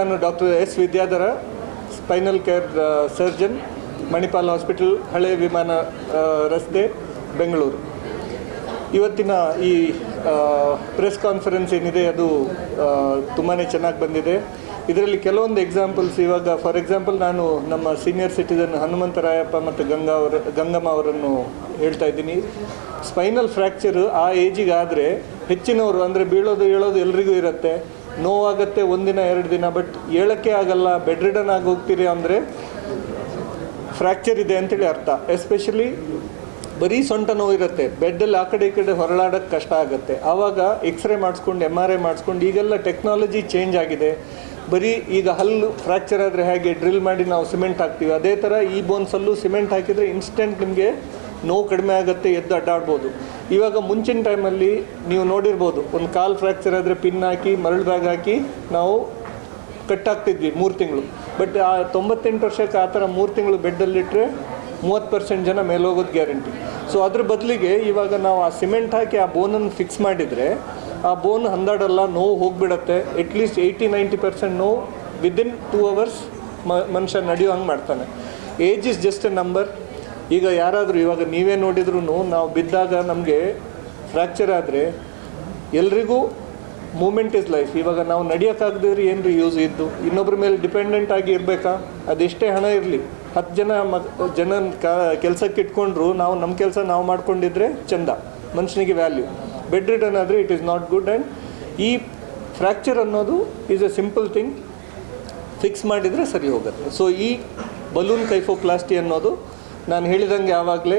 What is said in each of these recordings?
ನಾನು doctor S Vidyadhara, spinal care surgeon, Manipal hospital, ಹಳೆ ವಿಮಾನ ರಸ್ತೆ, ಬೆಂಗಳೂರು. ಇವತ್ತಿನ ಈ ಪ್ರೆಸ್ ಕಾನ್ಫರೆನ್ಸ್ ಏನಿದೆ, ಅದು ತುಂಬಾ ಚೆನ್ನಾಗಿ ಬಂದಿದೆ. ಇದರಲ್ಲಿ ಕೆಲವೊಂದು ಎಕ್ಸಾಂಪಲ್ಸ್ ಇವಾಗ ಫಾರ್ ಎಕ್ಸಾಂಪಲ್ ನಾನು ನಮ್ಮ ಸೀನಿಯರ್ ಸಿಟಿಸನ್ ಹನುಮಂತರಾಯಪ್ಪ ಮತ್ತು ಗಂಗಾ ಅವರ, ಗಂಗಮ್ಮ ಅವರನ್ನು ಹೇಳ್ತಾ ಇದ್ದೀನಿ. ಸ್ಪೈನಲ್ ಫ್ರ್ಯಾಕ್ಚರ್ ಆ ಏಜಿಗಾದರೆ ಹೆಚ್ಚಿನವರು, ಅಂದರೆ ಬೀಳೋದು ಹೇಳೋದು ಎಲ್ರಿಗೂ ಇರುತ್ತೆ. ನೋವಾಗುತ್ತೆ ಒಂದಿನ, ಎರಡು ದಿನ ಬಟ್ ಹೇಳೋಕ್ಕೆ ಆಗಲ್ಲ ಬೆಡ್ ರಿಡನ್ ಆಗಿ ಹೋಗ್ತೀರಿ ಅಂದರೆ ಫ್ರ್ಯಾಕ್ಚರ್ ಇದೆ ಅಂತೇಳಿ ಅರ್ಥ. ಎಸ್ಪೆಷಲಿ ಬರೀ ಸೊಂಟ ನೋವು ಇರುತ್ತೆ ಬೆಡ್ಡಲ್ಲಿ ಆ ಕಡೆ ಈ ಕಡೆ ಹೊರಳಾಡೋಕ್ಕೆ ಕಷ್ಟ ಆಗುತ್ತೆ. ಆವಾಗ ಎಕ್ಸ್ರೇ ಮಾಡಿಸ್ಕೊಂಡು ಎಂ ಆರ್ ಐ ಮಾಡಿಸ್ಕೊಂಡು, ಈಗೆಲ್ಲ ಟೆಕ್ನಾಲಜಿ ಚೇಂಜ್ ಆಗಿದೆ. ಬರೀ ಈಗ ಹಲ್ಲು ಫ್ರ್ಯಾಕ್ಚರ್ ಆದರೆ ಹೇಗೆ ಡ್ರಿಲ್ ಮಾಡಿ ನಾವು ಸಿಮೆಂಟ್ ಹಾಕ್ತೀವಿ. ಅದೇ ಥರ ಈ ಬೋನ್ಸಲ್ಲೂ ಸಿಮೆಂಟ್ ಹಾಕಿದರೆ ಇನ್ಸ್ಟೆಂಟ್ ನಿಮಗೆ ನೋವು ಕಡಿಮೆ ಆಗುತ್ತೆ, ಎದ್ದು ಅಡ್ಡಾಡ್ಬೋದು. ಇವಾಗ ಮುಂಚಿನ ಟೈಮಲ್ಲಿ ನೀವು ನೋಡಿರ್ಬೋದು, ಒಂದು ಕಾಲು ಫ್ರ್ಯಾಕ್ಚರ್ ಆದರೆ ಪಿನ್ ಹಾಕಿ, ಮರಳು ಬ್ಯಾಗ್ ಹಾಕಿ ನಾವು ಕಟ್ಟಾಗ್ತಿದ್ವಿ ಮೂರು ತಿಂಗಳು. ಬಟ್ ಆ ತೊಂಬತ್ತೆಂಟು ವರ್ಷಕ್ಕೆ ಆ ಥರ ಮೂರು ತಿಂಗಳು ಬೆಡ್ಡಲ್ಲಿಟ್ಟರೆ ಮೂವತ್ತು ಪರ್ಸೆಂಟ್ ಜನ ಮೇಲೋಗೋದು ಗ್ಯಾರಂಟಿ ಸೊ ಅದ್ರ ಬದಲಿಗೆ ಇವಾಗ ನಾವು ಆ ಸಿಮೆಂಟ್ ಹಾಕಿ ಆ ಬೋನನ್ನು ಫಿಕ್ಸ್ ಮಾಡಿದರೆ, ಆ ಬೋನ್ ಹಂದಾಡಲ್ಲ, ನೋವು ಹೋಗಿಬಿಡತ್ತೆ. At least eighty ninety percent ನೋವು ವಿದಿನ್ ಟೂ ಅವರ್ಸ್ ಮನುಷ್ಯ ನಡೆಯೋ ಹಂಗೆ ಮಾಡ್ತಾನೆ. Age is just a number ಈಗ ಯಾರಾದರೂ ಇವಾಗ ನೀವೇ ನೋಡಿದ್ರು ನಾವು ಬಿದ್ದಾಗ ನಮಗೆ ಫ್ರ್ಯಾಕ್ಚರ್ ಆದರೆ ಎಲ್ರಿಗೂ ಮೂಮೆಂಟ್ ಇಸ್ ಲೈಫ್ ಇವಾಗ ನಾವು ನಡೆಯೋಕ್ಕಾಗದಿದ್ರೆ ಏನು ರೀ ಯೂಸ್ ಇದ್ದು? ಇನ್ನೊಬ್ಬರ ಮೇಲೆ ಡಿಪೆಂಡೆಂಟ್ ಆಗಿ ಇರಬೇಕಾ? ಅದೆಷ್ಟೇ ಹಣ ಇರಲಿ. ಹತ್ತು ಜನ ಮಕ್ ಜನ ಕೆಲಸಕ್ಕೆ ಇಟ್ಕೊಂಡ್ರು ನಾವು ನಮ್ಮ ಕೆಲಸ ನಾವು ಮಾಡ್ಕೊಂಡಿದ್ರೆ ಚಂದ. ಮನುಷ್ಯನಿಗೆ ವ್ಯಾಲ್ಯೂ ಬೆಡ್ ರಿಟರ್ನ್ ಆದರೆ it is not good and ಈ ಫ್ರ್ಯಾಕ್ಚರ್ ಅನ್ನೋದು is a simple thing fix ಮಾಡಿದರೆ ಸರಿ ಹೋಗುತ್ತೆ. ಸೊ ಈ ಬಲೂನ್ ಕೈಫೋಪ್ಲಾಸ್ಟಿ ಅನ್ನೋದು ನಾನು ಹೇಳಿದಂಗೆ ಯಾವಾಗಲೇ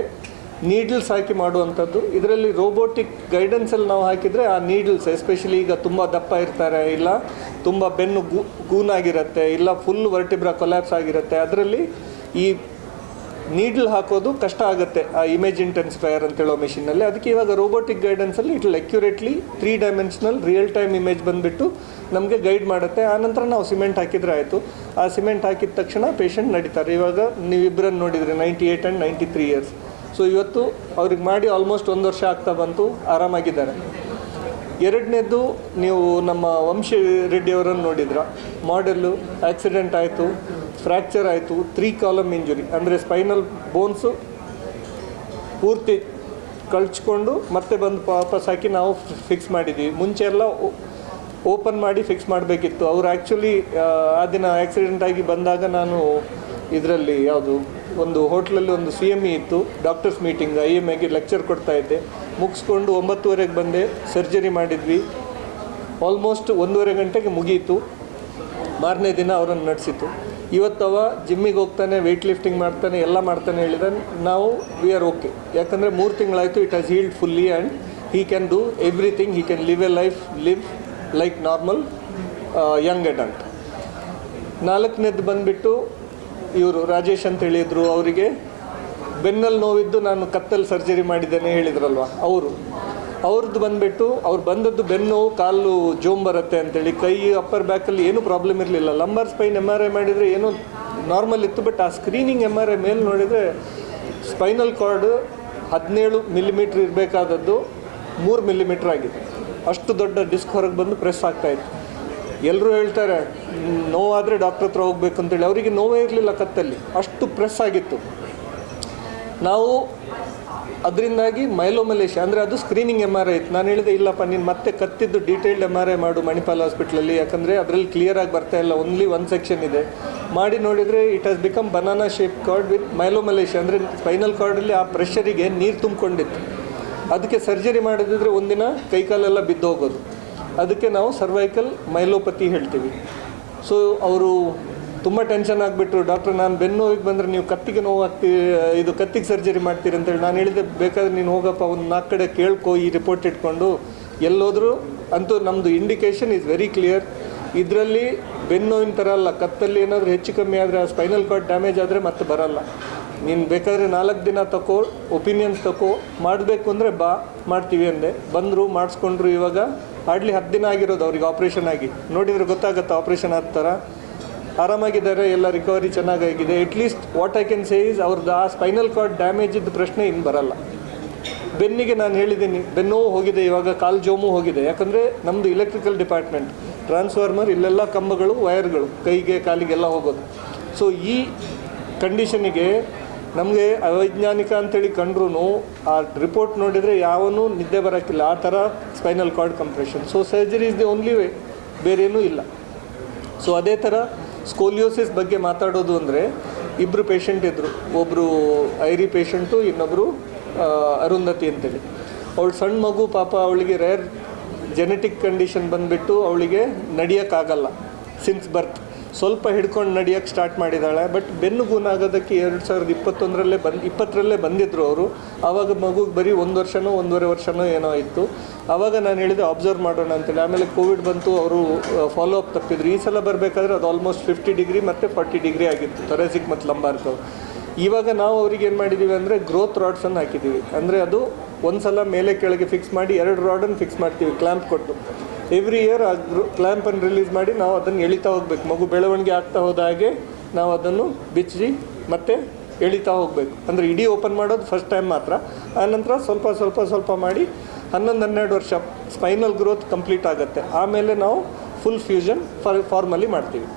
ನೀಡಲ್ಸ್ ಹಾಕಿ ಮಾಡುವಂಥದ್ದು. ಇದರಲ್ಲಿ ರೋಬೋಟಿಕ್ ಗೈಡೆನ್ಸಲ್ಲಿ ನಾವು ಹಾಕಿದರೆ ಆ ನೀಡಲ್ಸ್ ಎಸ್ಪೆಷಲಿ ಈಗ ತುಂಬ ದಪ್ಪ ಇರ್ತಾರೆ, ಇಲ್ಲ ತುಂಬ ಬೆನ್ನು ಗೂನಾಗಿರುತ್ತೆ, ಇಲ್ಲ ಫುಲ್ ವರ್ಟಿಬ್ರಾ ಕೊಲ್ಯಾಪ್ಸ್ ಆಗಿರುತ್ತೆ. ಅದರಲ್ಲಿ ಈ ನೀಡ್ಲ್ ಹಾಕೋದು ಕಷ್ಟ ಆಗುತ್ತೆ ಆ ಇಮೇಜ್ ಇಂಟೆನ್ಸಿಫೈಯರ್ ಅಂತ ಹೇಳೋ ಮೆಷಿನಲ್ಲಿ ಅದಕ್ಕೆ ಇವಾಗ robotic ಗೈಡೆನ್ಸಲ್ಲಿ it accurately three dimensional real time image ಬಂದುಬಿಟ್ಟು ನಮಗೆ ಗೈಡ್ ಮಾಡುತ್ತೆ. ಆನಂತರ ನಾವು ಸಿಮೆಂಟ್ ಹಾಕಿದರೆ ಆಯಿತು. ಆ ಸಿಮೆಂಟ್ ಹಾಕಿದ ತಕ್ಷಣ ಪೇಷಂಟ್ ನಡೀತಾರೆ. ಇವಾಗ ನೀವಿಬ್ಬರನ್ನು ನೋಡಿದರೆ ninety eight and ninety three years so ಇವತ್ತು ಅವ್ರಿಗೆ ಮಾಡಿ ಆಲ್ಮೋಸ್ಟ್ ಒಂದು ವರ್ಷ ಆಗ್ತಾ ಬಂತು. ಆರಾಮಾಗಿದ್ದಾರೆ. ಎರಡನೇದು ನೀವು ನಮ್ಮ ವಂಶಿ ರೆಡ್ಡಿಯವರನ್ನು ನೋಡಿದ್ರ? ಮಾಡೆಲ್ಲು ಆಕ್ಸಿಡೆಂಟ್ ಆಯಿತು. ಫ್ರ್ಯಾಕ್ಚರ್ ಆಯಿತು ತ್ರೀ ಕಾಲಮ್ ಇಂಜುರಿ ಅಂದರೆ ಸ್ಪೈನಲ್ ಬೋನ್ಸು ಪೂರ್ತಿ ಕಳ್ಚ್ಕೊಂಡು ಮತ್ತೆ ಬಂದು ವಾಪಸ್ ಹಾಕಿ ನಾವು ಫಿಕ್ಸ್ ಮಾಡಿದ್ದೀವಿ ಮುಂಚೆ ಎಲ್ಲ ಓಪನ್ ಮಾಡಿ ಫಿಕ್ಸ್ ಮಾಡಬೇಕಿತ್ತು. ಅವ್ರು ಆ್ಯಕ್ಚುಲಿ ಆ ದಿನ ಆಕ್ಸಿಡೆಂಟ್ ಆಗಿ ಬಂದಾಗ ನಾನು ಇದರಲ್ಲಿ ಯಾವುದು, ಒಂದು ಹೋಟ್ಲಲ್ಲಿ ಒಂದು ಸಿ ಎಂ ಇ ಇತ್ತು ಡಾಕ್ಟರ್ಸ್ ಮೀಟಿಂಗ್ ಐ ಎಂ ಎಗೆ ಲೆಕ್ಚರ್ ಕೊಡ್ತಾ ಇದ್ದೆ. ಮುಗಿಸ್ಕೊಂಡು ಒಂಬತ್ತುವರೆಗೆ ಬಂದೆ ಸರ್ಜರಿ ಮಾಡಿದ್ವಿ. ಆಲ್ಮೋಸ್ಟ್ ಒಂದೂವರೆ ಗಂಟೆಗೆ ಮುಗಿಯಿತು ಮಾರನೇ ದಿನ ಅವರನ್ನು ನಡೆಸಿತು. ಇವತ್ತವ ಜಿಮ್ಮಿಗೆ ಹೋಗ್ತಾನೆ ವೆಯ್ಟ್ ಲಿಫ್ಟಿಂಗ್ ಮಾಡ್ತಾನೆ, ಎಲ್ಲ ಮಾಡ್ತಾನೆ ಹೇಳಿದ, ನಾವು ವಿ ಆರ್ ಓಕೆ ಯಾಕಂದರೆ ಮೂರು ತಿಂಗಳಾಯಿತು it has healed fully and he can do everything he can live a life live like normal young adult ನಾಲ್ಕನೇದು ಬಂದುಬಿಟ್ಟು ಇವರು ರಾಜೇಶ್ ಅಂತ ಹೇಳಿದರು ಅವರಿಗೆ. ಬೆನ್ನಲ್ಲಿ ನೋವಿದ್ದು ನಾನು ಕತ್ತಲ್ಲಿ ಸರ್ಜರಿ ಮಾಡಿದ್ದೇನೆ ಹೇಳಿದ್ರಲ್ವ, ಅವರು. ಅವ್ರದ್ದು ಬಂದ್ಬಿಟ್ಟು ಅವ್ರು ಬಂದದ್ದು ಬೆನ್ನು ಕಾಲು ಜೋಮ್ ಬರುತ್ತೆ ಅಂತೇಳಿ ಕೈ ಅಪ್ಪರ್ ಬ್ಯಾಕಲ್ಲಿ ಏನೂ ಪ್ರಾಬ್ಲಮ್ ಇರಲಿಲ್ಲ. Lumbar spine M R I ಮಾಡಿದರೆ ಏನೂ ನಾರ್ಮಲ್ ಇತ್ತು ಬಟ್ ಆ ಸ್ಕ್ರೀನಿಂಗ್ ಎಂ ಆರ್ ಐ ಮೇಲೆ ನೋಡಿದರೆ ಸ್ಪೈನಲ್ ಕಾರ್ಡ್ ಹದಿನೇಳು ಮಿಲಿಮೀಟ್ರ್ ಇರಬೇಕಾದದ್ದು ಮೂರು ಮಿಲಿಮೀಟ್ರ್ ಆಗಿದೆ. ಅಷ್ಟು ದೊಡ್ಡ ಡಿಸ್ಕ್ ಹೊರಗೆ ಬಂದು ಪ್ರೆಸ್ ಆಗ್ತಾಯಿತ್ತು ಎಲ್ಲರೂ ಹೇಳ್ತಾರೆ "ಮ್, ನೋವಾದರೆ ಡಾಕ್ಟ್ರ್ ಹತ್ರ ಹೋಗ್ಬೇಕು ಅಂತೇಳಿ. ಅವರಿಗೆ ನೋವೇ ಇರಲಿಲ್ಲ ಕತ್ತಲ್ಲಿ. ಅಷ್ಟು ಪ್ರೆಸ್ ಆಗಿತ್ತು. ನಾವು ಅದರಿಂದಾಗಿ ಮೈಲೋಮಲೇಷ ಅಂದರೆ ಅದು ಸ್ಕ್ರೀನಿಂಗ್ ಎಂ ಆರ್ ಐ ಇತ್ತು ನಾನು ಹೇಳಿದೆ, ಇಲ್ಲಪ್ಪ, ನೀನು ಮತ್ತೆ ಕತ್ತಿದ್ದು ಡೀಟೇಲ್ಡ್ ಎಂ ಆರ್ ಐ ಮಾಡು ಮಣಿಪಾಲ್ ಹಾಸ್ಪಿಟ್ಲಲ್ಲಿ ಯಾಕಂದರೆ ಅದರಲ್ಲಿ ಕ್ಲಿಯರಾಗಿ ಬರ್ತಾ ಇಲ್ಲ ಓನ್ಲಿ ಒನ್ ಸೆಕ್ಷನ್ ಇದೆ. ಮಾಡಿ ನೋಡಿದರೆ it has become banana shape cord with myelomalacia ಅಂದರೆ ಸ್ಪೈನಲ್ ಕಾರ್ಡಲ್ಲಿ ಆ ಪ್ರೆಷರಿಗೆ ನೀರು ತುಂಬಿಕೊಂಡಿತ್ತು. ಅದಕ್ಕೆ ಸರ್ಜರಿ ಮಾಡಿದ್ರೆ ಒಂದಿನ ಕೈಕಾಲೆಲ್ಲ ಬಿದ್ದು ಹೋಗೋದು ಅದಕ್ಕೆ ನಾವು ಸರ್ವೈಕಲ್ ಮೈಲೋಪತಿ ಹೇಳ್ತೀವಿ. ಸೊ ಅವರು ತುಂಬ ಟೆನ್ಷನ್ ಆಗಿಬಿಟ್ರು. ಡಾಕ್ಟರ್ ನಾನು ಬೆನ್ನು ನೋವಿಗೆ ಬಂದರೆ ನೀವು ಕತ್ತಿಗೆ ನೋವು ಆಗ್ತೀವಿ ಇದು ಕತ್ತಿಗೆ ಸರ್ಜರಿ ಮಾಡ್ತೀರಿ ಅಂತೇಳಿ ನಾನು ಹೇಳಿದೆ, ಬೇಕಾದ್ರೆ ನೀನು ಹೋಗಪ್ಪ, ಒಂದು ನಾಲ್ಕು ಕಡೆ ಕೇಳ್ಕೊ ಈ ರಿಪೋರ್ಟ್ ಇಟ್ಕೊಂಡು. ಎಲ್ಲೋದ್ರೂ ಅಂತೂ ನಮ್ಮದು ಇಂಡಿಕೇಶನ್ ಇಸ್ ವೆರಿ ಕ್ಲಿಯರ್ ಇದರಲ್ಲಿ ಬೆನ್ನು ನೋವಿನ ಥರ ಅಲ್ಲ, ಕತ್ತಲ್ಲಿ ಏನಾದರೂ ಹೆಚ್ಚು ಕಮ್ಮಿ ಆದರೆ ಆ ಸ್ಪೈನಲ್ ಕಾರ್ಡ್ ಡ್ಯಾಮೇಜ್ ಆದರೆ ಮತ್ತೆ ಬರಲ್ಲ. ನೀನು ಬೇಕಾದರೆ ನಾಲ್ಕು ದಿನ ತಗೋ ಒಪಿನಿಯನ್ಸ್ ತಗೋ ಮಾಡಬೇಕು ಅಂದರೆ ಬಾ, ಮಾಡ್ತೀವಿ ಅಂದೆ. ಬಂದರು, ಮಾಡಿಸ್ಕೊಂಡ್ರು ಇವಾಗ, ಹಾರ್ಡ್ಲಿ ಹತ್ತು ದಿನ ಆಗಿರೋದು ಅವ್ರಿಗೆ ಆಪ್ರೇಷನ್ ಆಗಿ. ನೋಡಿದರೆ ಗೊತ್ತಾಗುತ್ತೆ ಆಪ್ರೇಷನ್ ಆದ ಥರ ಆರಾಮಾಗಿದ್ದಾರೆ, ಎಲ್ಲ ರಿಕವರಿ ಚೆನ್ನಾಗಾಗಿದೆ. At least what I can say is ಅವ್ರದ್ದು ಆ ಸ್ಪೈನಲ್ ಕಾರ್ಡ್ ಡ್ಯಾಮೇಜ್ ಇದ್ದ ಪ್ರಶ್ನೆ ಇನ್ನು ಬರಲ್ಲ. ಬೆನ್ನಿಗೆ ನಾನು ಹೇಳಿದ್ದೀನಿ, ಬೆನ್ನು ಹೋಗಿದೆ, ಇವಾಗ ಕಾಲು ಜೋಮು ಹೋಗಿದೆ. ಯಾಕಂದರೆ ನಮ್ಮದು ಇಲೆಕ್ಟ್ರಿಕಲ್ ಡಿಪಾರ್ಟ್ಮೆಂಟ್ ಟ್ರಾನ್ಸ್ಫಾರ್ಮರ್ ಇಲ್ಲೆಲ್ಲ ಕಂಬಗಳು ವೈರ್ಗಳು ಕೈಗೆ, ಕಾಲಿಗೆಲ್ಲ ಹೋಗೋದು. ಸೊ ಈ ಕಂಡೀಷನಿಗೆ ನಮಗೆ ಅವೈಜ್ಞಾನಿಕ ಅಂತೇಳಿ ಕಂಡ್ರೂ ಆ ರಿಪೋರ್ಟ್ ನೋಡಿದರೆ ಯಾವನೂ ನಿದ್ದೆ ಬರೋಕ್ಕಿಲ್ಲ ಆ ಥರ spinal cord compression so surgery is the only way ಬೇರೇನೂ ಇಲ್ಲ. ಸೊ ಅದೇ ಥರ ಸ್ಕೋಲಿಯೋಸಿಸ್ ಬಗ್ಗೆ ಮಾತಾಡೋದು ಅಂದರೆ ಇಬ್ಬರು ಪೇಷಂಟ್ ಇದ್ದರು ಒಬ್ಬರು ಐರಿ ಪೇಷಂಟು ಇನ್ನೊಬ್ಬರು ಅರುಂಧತಿ ಅಂತೇಳಿ. ಅವಳು ಸಣ್ಣ ಮಗು, ಪಾಪ ಅವಳಿಗೆ ರೇರ್ ಜೆನೆಟಿಕ್ ಕಂಡೀಷನ್ ಬಂದುಬಿಟ್ಟು ಅವಳಿಗೆ ನಡೆಯೋಕ್ಕಾಗಲ್ಲ ಸಿನ್ಸ್ ಬರ್ತ್ ಸ್ವಲ್ಪ ಹಿಡ್ಕೊಂಡು ನಡೆಯೋಕ್ಕೆ ಸ್ಟಾರ್ಟ್ ಮಾಡಿದ್ದಾಳೆ ಬಟ್ ಬೆನ್ನು ಗುಣಾಗೋದಕ್ಕೆ ಎರಡು ಸಾವಿರದ ಇಪ್ಪತ್ತೊಂದರಲ್ಲೇ ಬಂದು, ಇಪ್ಪತ್ತರಲ್ಲೇ ಬಂದಿದ್ದರು ಅವರು. ಆವಾಗ ಮಗುಗೆ ಬರೀ ಒಂದು ವರ್ಷನೋ, ಒಂದೂವರೆ ವರ್ಷನೋ ಏನೋ ಇತ್ತು. ಆವಾಗ ನಾನು ಹೇಳಿದೆ ಅಬ್ಸರ್ವ್ ಮಾಡೋಣ ಅಂತೇಳಿ. ಆಮೇಲೆ ಕೋವಿಡ್ ಬಂತು, ಅವರು ಫಾಲೋ ಅಪ್ ತಪ್ಪಿದ್ರು. ಈ ಸಲ ಬರಬೇಕಾದ್ರೆ ಅದು ಆಲ್ಮೋಸ್ಟ್ ಫಿಫ್ಟಿ ಡಿಗ್ರಿ ಮತ್ತು ಫಾರ್ಟಿ ಡಿಗ್ರಿ ಆಗಿತ್ತು ತೊರೆಸಿಕ್ ಮತ್ತು ಲಂಬಾರ್ಕವ್ ಇವಾಗ ನಾವು ಅವ್ರಿಗೆ ಏನು ಮಾಡಿದ್ದೀವಿ ಅಂದರೆ ಗ್ರೋತ್ ರಾಡ್ಸನ್ನು ಹಾಕಿದ್ದೀವಿ ಅಂದರೆ ಅದು ಒಂದು ಸಲ ಮೇಲೆ ಕೆಳಗೆ ಫಿಕ್ಸ್ ಮಾಡಿ, ಎರಡು ರಾಡನ್ನು ಫಿಕ್ಸ್ ಮಾಡ್ತೀವಿ ಕ್ಲ್ಯಾಂಪ್ ಕೊಟ್ಟು. ಎವ್ರಿ ಇಯರ್ ಆ ಕ್ಲ್ಯಾಂಪನ್ನು ರಿಲೀಸ್ ಮಾಡಿ ನಾವು ಅದನ್ನು ಎಳಿತಾ ಹೋಗ್ಬೇಕು. ಮಗು ಬೆಳವಣಿಗೆ ಆಗ್ತಾ ಹೋದ ಹಾಗೆ ನಾವು ಅದನ್ನು ಬಿಚ್ಚಿ ಮತ್ತೆ ಎಳಿತಾ ಹೋಗಬೇಕು. ಅಂದರೆ ಇಡೀ ಓಪನ್ ಮಾಡೋದು ಫಸ್ಟ್ ಟೈಮ್ ಮಾತ್ರ. ಆನಂತರ ಸ್ವಲ್ಪ ಸ್ವಲ್ಪ ಸ್ವಲ್ಪ ಮಾಡಿ ಹನ್ನೊಂದು, ಹನ್ನೆರಡು ವರ್ಷ ಸ್ಪೈನಲ್ ಗ್ರೋತ್ ಕಂಪ್ಲೀಟ್ ಆಗುತ್ತೆ. ಆಮೇಲೆ ನಾವು ಫುಲ್ ಫ್ಯೂಷನ್ ಫಾರ್ಮಲ್ಲಿ ಮಾಡ್ತೀವಿ.